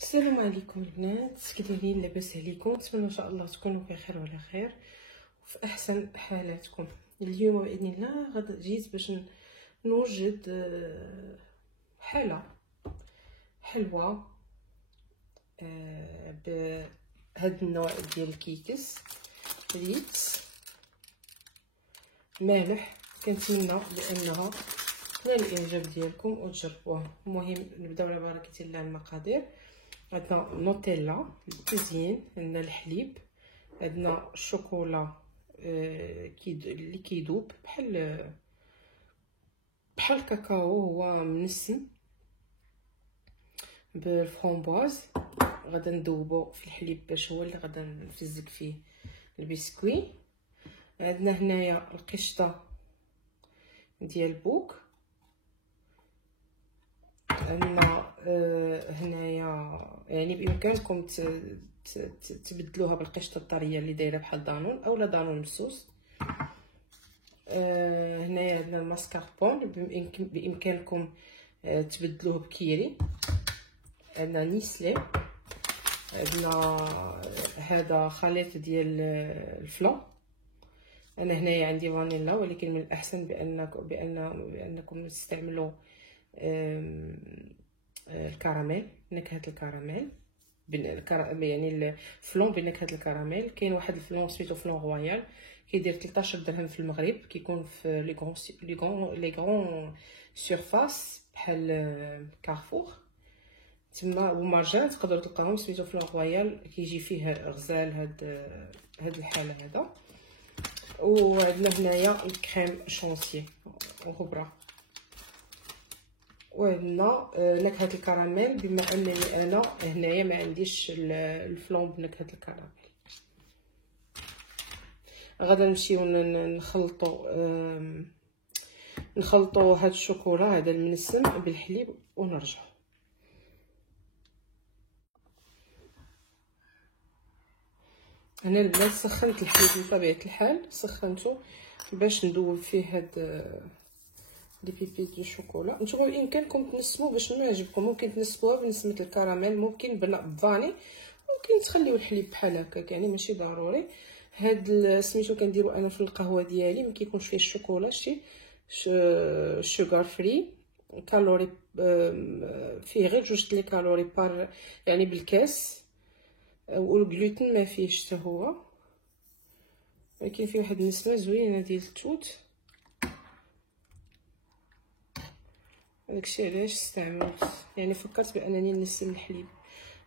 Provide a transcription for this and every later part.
السلام عليكم البنات، كي دايرين؟ لاباس عليكم؟ نتمنى ان شاء الله تكونوا بخير وعلى خير وفي احسن حالاتكم. اليوم باذن الله غدا جيت باش نوجد حاله حلوه بهذا النوع ديال الكيكس ريت مالح. كنتمنى بانها تنال الاعجاب ديالكم وتجربوها. المهم نبداو على بركه الله. المقادير: عندنا نوتيلا التزيين، عندنا الحليب، عندنا الشوكولا اللي كيذوب بحال الكاكاو، هو منسم بالفرامبواز. غادا نذوبو في الحليب باش هو اللي غادا نفزك فيه البسكوي. عندنا هنايا القشطه ديال بوك، عندنا هنايا يعني بامكانكم تبدلوها بالقشطه الطريه اللي دايره بحال دانون اولا دانون مسوس. هنايا عندنا الماسكاربون بامكانكم تبدلوه بكيري. عندنا نيسلي، عندنا هذا خليط ديال الفلان. انا هنايا عندي فانيلا، ولكن من الاحسن بانكم تستعملوا الكراميل، نكهه الكراميل يعني الفلون بنكهه الكراميل. كاين واحد الفلون سميتو فلون رويال كيدير 13 درهم في المغرب، كيكون في لي غون سيرفاس بحال كارفور تما، ومارجان تقدروا تلقاوهم سميتو فلون رويال، كيجي فيه غزال هاد الحاله هذا. وعندنا هنايا الكريم شونسيي وغبره، وعندنا نكهه الكراميل، بما انني انا هنايا ما عنديش الفلون بنكهه الكراميل. غادا نمشيو نخلطوا هاد الشوكولا هذا المنسم بالحليب ونرجع. انا البنات سخنت الحليب بطبيعه الحال، سخنته باش ندوب فيه هاد لي بيبيت دو شوكولا. نتوما بامكانكم تنسموا باش ما يعجبكم، ممكن تنسموها بنسمه الكراميل، ممكن بفاني، ممكن تخليو الحليب بحال هكاك، يعني ماشي ضروري. هاد سميتو كنديرو انا في القهوه ديالي، ما كيكونش فيه الشوكولا، شتي شوغار فري، كالوري فيه غير 2 كالوري بار يعني بالكاس، والجلوتين ما فيهش حتى هو، ولكن فيه واحد النسمه زوينه ديال التوت. داكشي علاش استعملت، يعني فكرت بانني نسم الحليب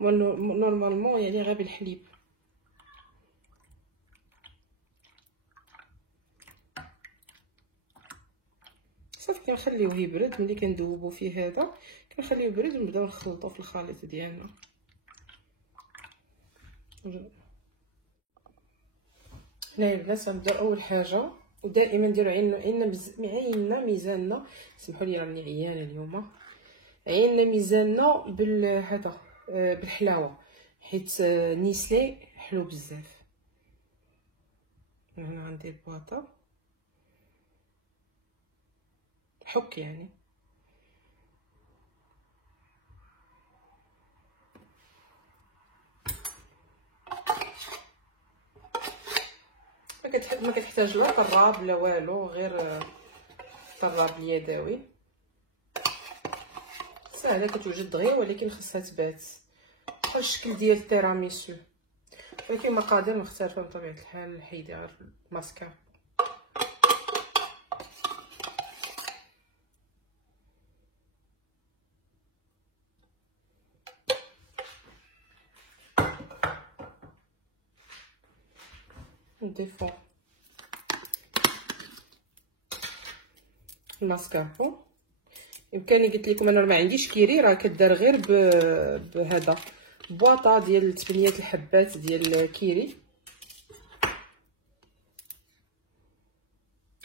نورمالمون يعني غير بالحليب. صافي كنخليوه يبرد. ملي كندوبو فيه هذا كنخليوه يبرد ونبداو نخلطوه في الخليط ديالنا. هنايا البنات غنبداو اول حاجه، ودائما نديرو عيننا ميزاننا. سمحوا لي راني عيانه اليوم. عيننا ميزاننا هذا بالحلاوه، حيت نيسلي حلو بزاف. هنا عندي البواطه حك يعني. ما كتحتاج لا طراب لا والو، غير الطراب اليدوي ساهله كتوجد دغيا، ولكن خصها تبات بحال الشكل ديال التيراميسو. ولكن مقادير مختلفه بطبيعه الحال، حيدي غير الماسكا. نديفو الماسكاربون. يمكنني قلت لكم انا ما عنديش كيري، راه كدار غير بهذا بواطه ديال 8 الحبات ديال كيري.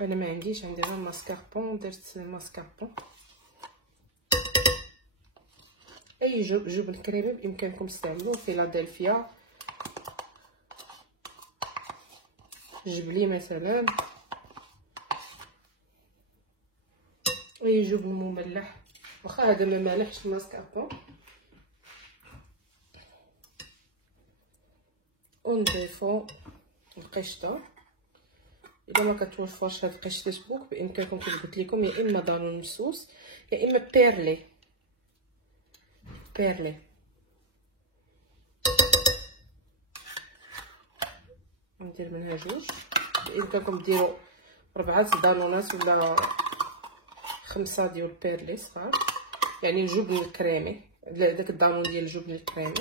انا ما عنديش، عندي غير ماسكاربون، درت ماسكاربون. اي جبن كريمي بامكانكم تستعملوه، فيلادلفيا، جبلي مثلا، اي جبن مملح، واخا هذا ما مالحش الماسكاربون. ونضيفو القشطه. اذا ما كتوفرش هاد القشطه بوك بامكانكم كما قلت لكم يا اما دانون مسوس يا اما بيرلي. ندير منها جوج. بامكانكم ديروا 4 دانونات ولا 5 ديال بيرلي صغار، يعني الجبن الكريمي، داك الدانون ديال الجبن الكريمي.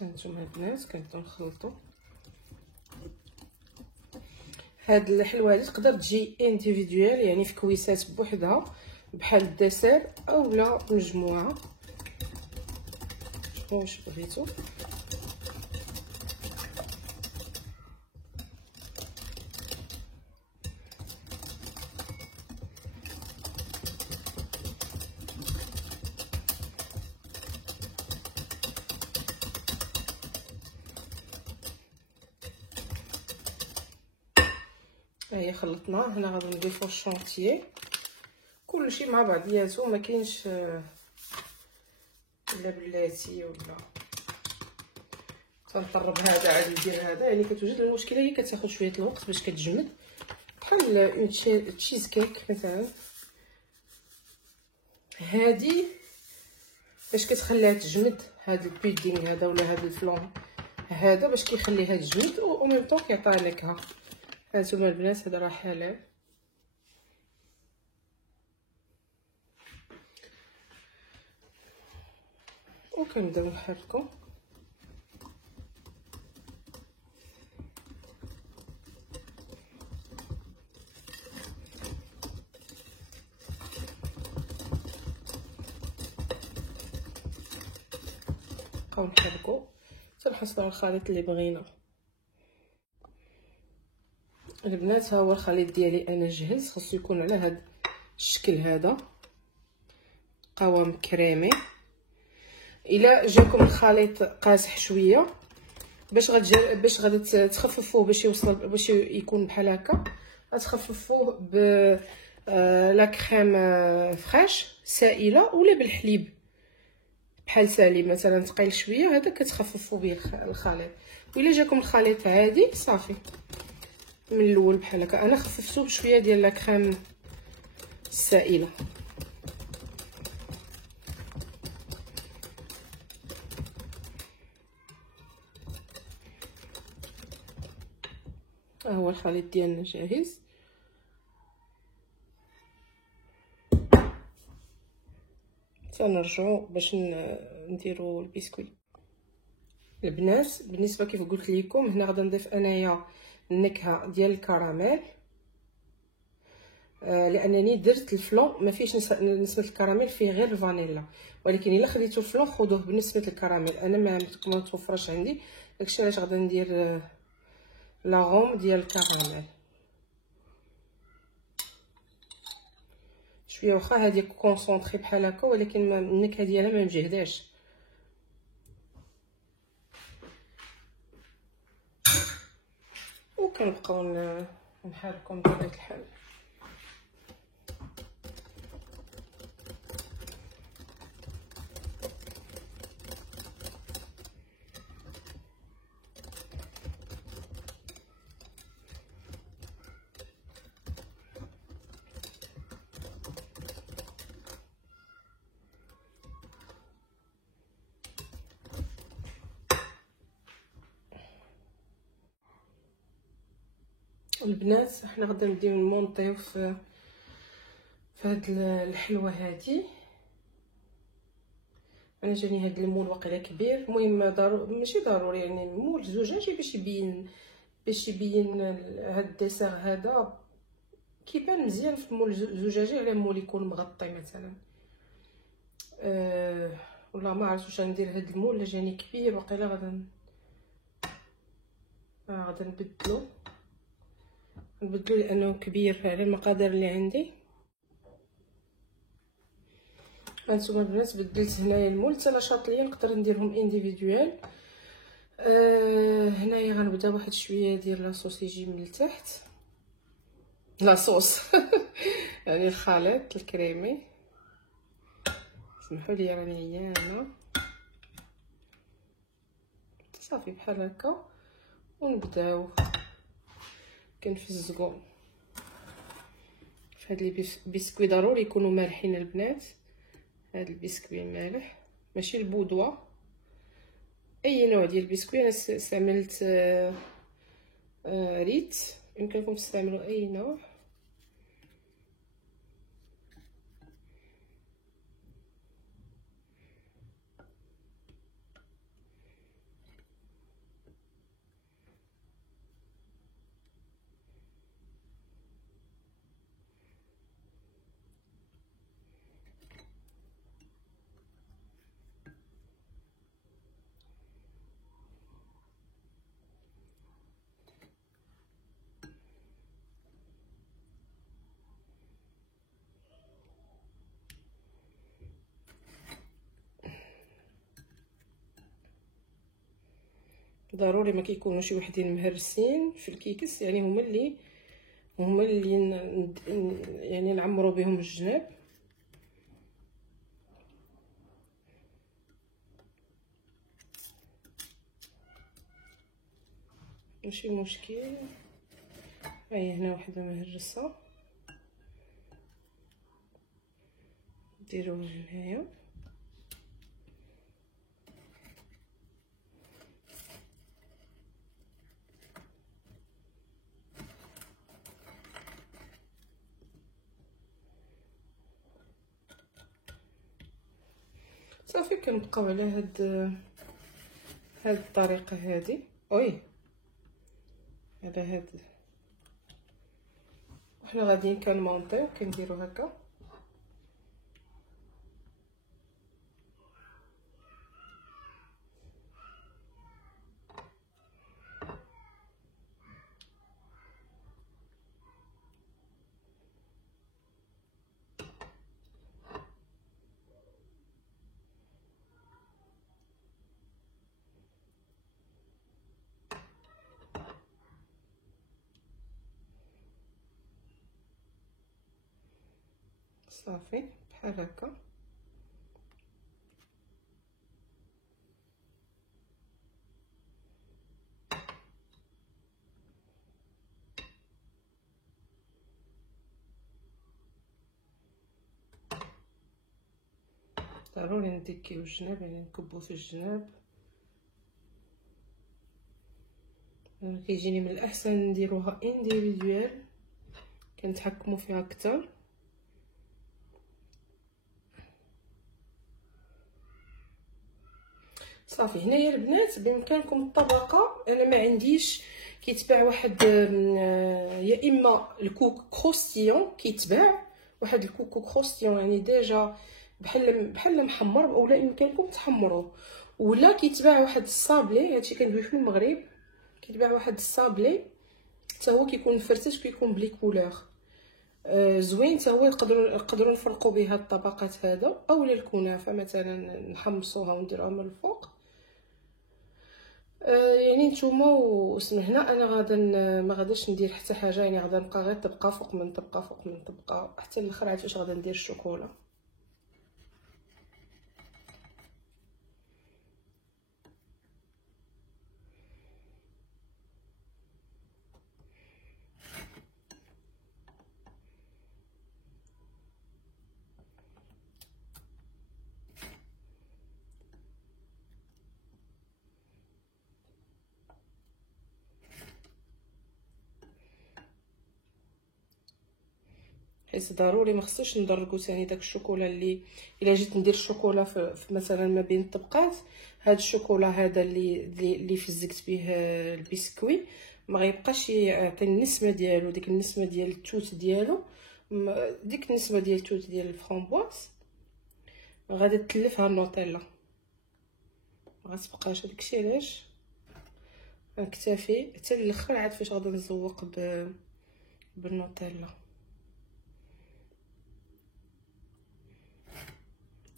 هانتوما البنات كنبداو نخلطو. هاد الحلوه هادي تقدر تجي انديفيدوال، يعني في كويسات بوحدها بحال الدسر اولا مجموعه، شوفوا واش بغيتو. هي خلطناه. هنا غادي نضيفو الشونتيي كلشي مع بعضياتو، ما كاينش لا بلاتي ولا تنطرب هذا عاد ندير هذا، يعني كتوجد المشكله هي كتاخذ شويه الوقت باش كتجمد، بحال اون تشيز كيك مثلا. هادي باش كتخليها تجمد، هاد البودينغ هذا ولا هاد الفلون هذا باش كيخليها تجمد او ميم طون كيعطيها نكهه. هانتوما البنات هذا راه حلال. وكنبداو نحركو. نبقاو نحركو حتى نحصلوا الخليط اللي بغينا. البنات ها هو الخليط ديالي انا جهز، خاصو يكون على هذا الشكل هذا، قوام كريمي. الا جاكم الخليط قاصح شويه باش غادي تخففوه باش يوصل باش يكون بحال هكا، غتخففوه ب لا كريم فريش سائله ولا بالحليب بحال سالي مثلا ثقيل شويه، هذا كتخففوا به الخليط. وإلا جاكم الخليط عادي صافي من الاول بحال هكا. انا خففتو بشويه ديال لا كريم السائله. ها هو الخليط ديالنا جاهز. تنرجعوا باش نديروا البسكويت. البنات بالنسبه كيف قلت لكم هنا غادي نضيف انايا النكهه ديال الكراميل، لانني درت الفلون ما فيش نسبه الكراميل، فيه غير الفانيلا، ولكن الا خديتو الفلون خذوه بنسبه الكراميل. انا ما توفرش عندي، داكشي علاش غادي ندير لاغوم ديال الكراميل شويه، واخا هادي كونسونطري بحال هكا ولكن النكهه ديالها ما مجهداش. وكنبقاو نحركو بطبيعه الحال. البنات حنا غادي نبداو نمونطيو في هاد الحلوه هادي. انا جاني هاد المول واقيلا كبير، المهم ماشي ضروري يعني المول زوج ماشي باش يبين هاد الديسير هذا كيبان مزيان في المول الزجاجي على مول يكون مغطي مثلا. ولا ما عرفت واش غندير هاد المول، لا جاني كبير وقيلا غادا نبدلو لانه كبير على المقادير اللي عندي. هانتوما البنات بدلت هنايا المول، حتى نشاط ليا نقدر نديرهم انديفيدوال. هنايا غنبدا واحد شويه ديال لاصوص يجي من التحت، لاصوص يعني الخليط الكريمي، سمحوا لي راني هي انا صافي بحال هكا. ونبداو كنفزقو في هاد البسكوي. ضروري يكونوا مالحين البنات، هاد البسكوي مالح ماشي البودوه، اي نوع ديال البسكوي. انا استعملت ريت، يمكنكم تستعملوا اي نوع. ضروري ما كيكونوش وحدين مهرسين في الكيكس، يعني هما اللي يعني نعمروا بهم الجناب. ماشي مشكل. هاي هنا وحده مهرسه ديروها هنايا. صافي كنبقاو على هاد الطريقه هذه. وي على هاد وحنا غاديين كنمونطيو كنديرو هكا. صافي بحال هكا. ضروري نديكيو الجناب، يعني نكبو في الجناب. كيجيني من الاحسن نديروها انديفيدوال، كنتحكموا فيها اكثر. صافي هنايا البنات بامكانكم الطبقه. انا ما عنديش كيتباع واحد يا اما الكوك كروستيون، كيتباع واحد الكوك كروستيون يعني ديجا بحال محمر، اولا يمكنكم تحمروه. ولا كيتباع واحد الصابلي، هادشي كندوي في المغرب، كيتباع واحد الصابلي حتى هو كيكون مفرتش، كيكون بلي كولور زوين حتى هو. نقدروا نفرقوا بها الطبقات هذا، اولا الكنافه مثلا نحمصوها ونديروها من الفوق. يعني نتوما وسمحنا. انا غادا ما غاداش ندير حتى حاجه، يعني غادا نبقى غير طبقه فوق من طبقه فوق من طبقه حتى الاخر. عاد فاش غادا ندير الشوكولا. حيت ضروري ما خصنيش ندركو ثاني داك الشوكولا اللي الا جيت ندير الشوكولا في مثلا ما بين الطبقات. هاد الشوكولا هذا اللي فزكت به البسكوي ما غيبقاش يعطي النسمه ديالو، ديك النسمه ديال التوت ديالو، ديك النسبه ديال التوت ديال الفرامبواز غادي تلفها النوتيلا، ما غتبقاش. داكشي علاش غنكتفي حتى الاخر عاد فاش غادي نزوق بالنوتيلا.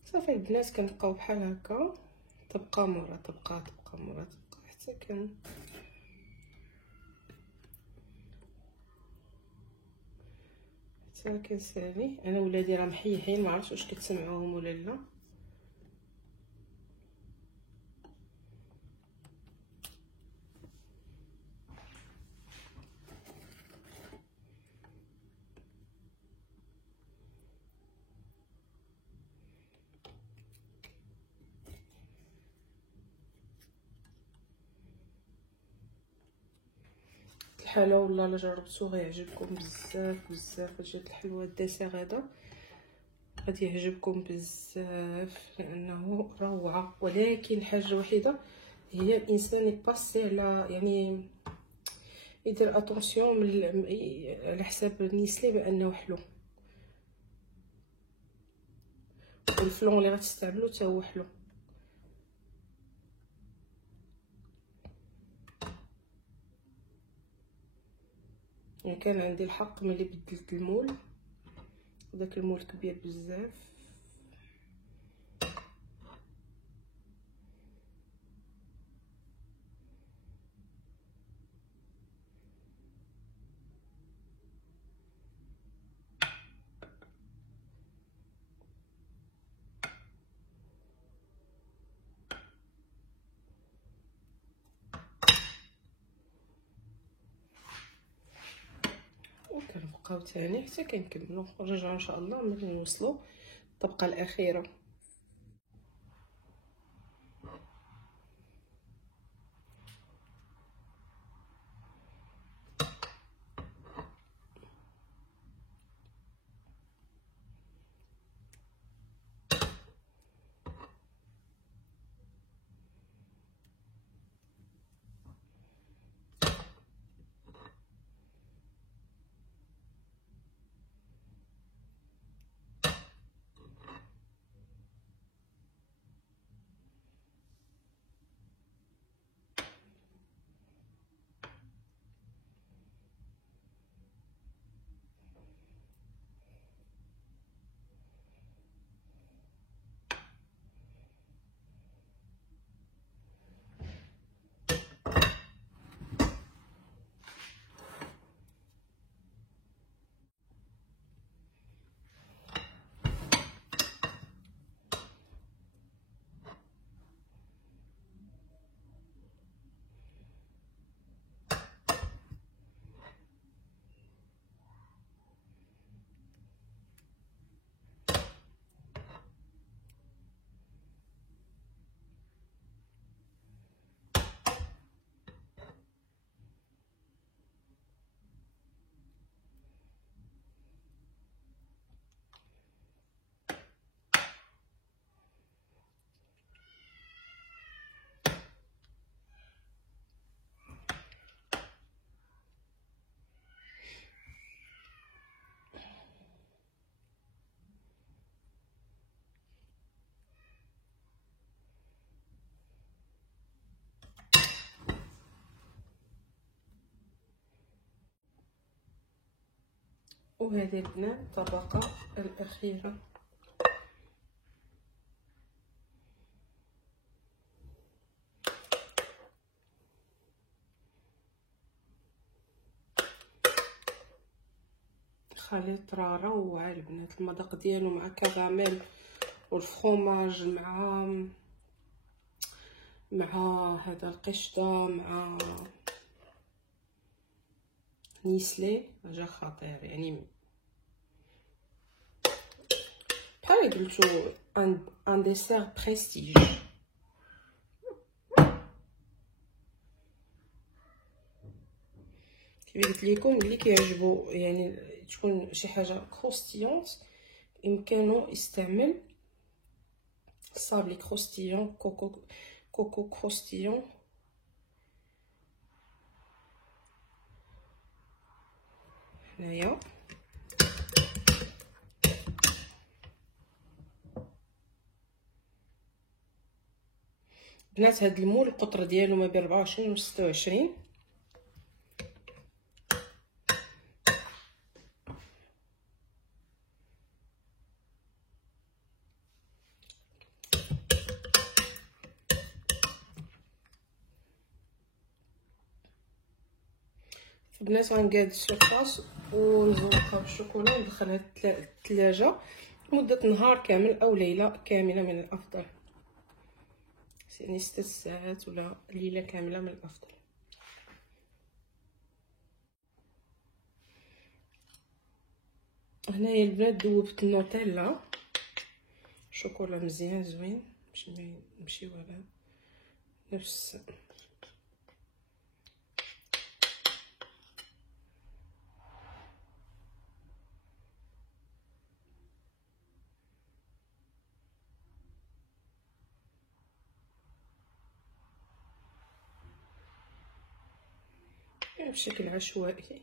صافي البنات كنبقاو بحال هكا، تبقى مره تبقى حتى كنسالي. انا ولادي راه محيحين، ما عرفتش واش كتسمعوهم ولا لا. الحلاوه والله الا جربتو غيعجبكم بزاف. هاد الحلوه الدسر هذا غادي يعجبكم بزاف لانه روعه. ولكن حاجه وحيده هي الانسان يباسي على يعني يدير اتونسيون على حساب النيسلي بانه حلو، والفلون اللي غتستعملو حتى هو حلو. يعني كان عندي الحق ملي بدلت المول، داك المول كبير بزاف. وكنبقاو تاني حتى كنكملو، نرجعو ان شاء الله ملي نوصلو الطبقه الاخيره. وهذه البنات الطبقه الاخيره. خليط راه روعه البنات، المذاق ديالو مع كراميل والفرomاج مع هذا القشطه مع نيسلي، حاجه خطير. يعني بحال قلتو ان ديسير بريستيج. كيف قلت لكم اللي كيعجبو يعني تكون شي حاجه كروستيونط يمكنو يستعمل صابلي كروستيون، كوكو كروستيون. هنايا بنات. هاد المول القطر ديالو ما بين 24 و 26. البنات غنقاد السيرفاس ونزوقها بالشوكولا وندخلها الثلاجه لمده نهار كامل او ليله كامله من الافضل، يعني 6 ساعات ولا ليله كامله من الافضل. هنايا البنات ذوبت النوتيلا شوكولا مزيان زوين باش ما نمشيو على نفس بشكل عشوائي.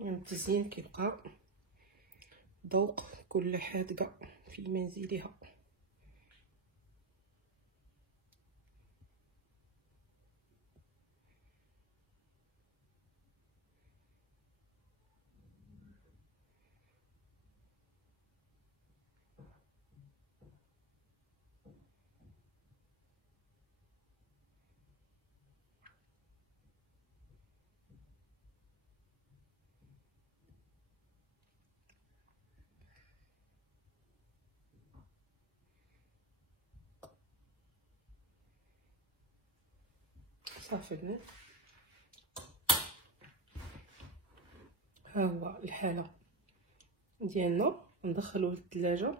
التزيين كيبقى ذوق كل حادقه في منزلها. صافي البنات، ها هو الحاله ديالنا. ندخلوه للثلاجه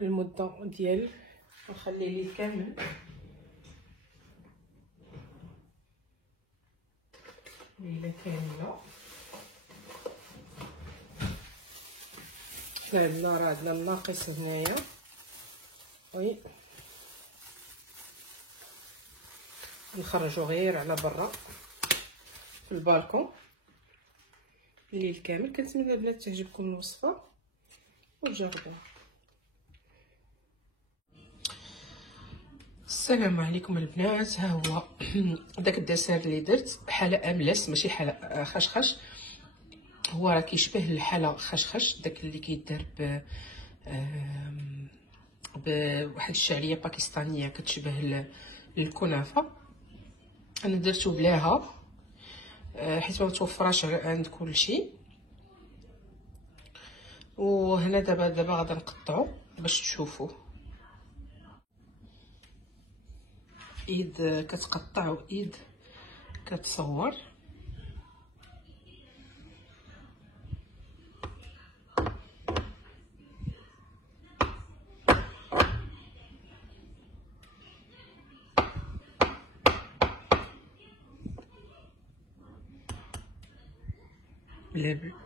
المده ديال نخليه ليه كامل ليله كامله. حنا عندنا راه عندنا الناقص هنايا وي نخرجو غير على برا في البالكون الليل كامل. كنتمنى البنات تعجبكم الوصفه وتجربوها. السلام عليكم البنات. ها هو داك الدسر اللي درت حلا املس ماشي حلا خشخش. هو راه كيشبه الحلا خشخش داك اللي كيدار بواحد الشعريه باكستانيه كتشبه الكنافه. انا درتو بلاها حيت ما متوفراش عند كلشي. وهنا دابا غادا نقطعو باش تشوفوا. ايد كتقطع وايد كتصور.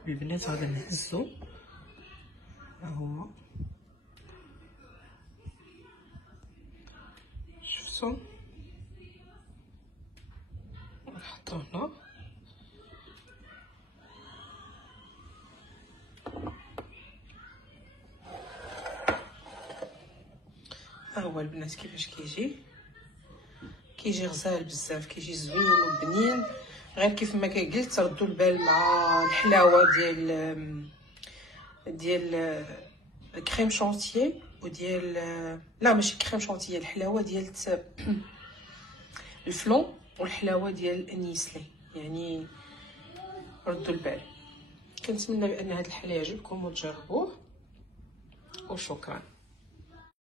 البنات غادا نهزو. ها هو شفتو نحطو هنا. ها هو البنات كيفاش كيجي غزال بزاف، كيجي زوين وبنين. غير كيف ما قلت ردوا البال مع الحلاوه ديال كريم شونتيي وديال لا ماشي كريم شونتيي، الحلاوه ديال الفلون والحلاوه ديال النيسلي. يعني ردوا البال. كنتمنى بان هذا الحل يعجبكم وتجربوه وشكرا.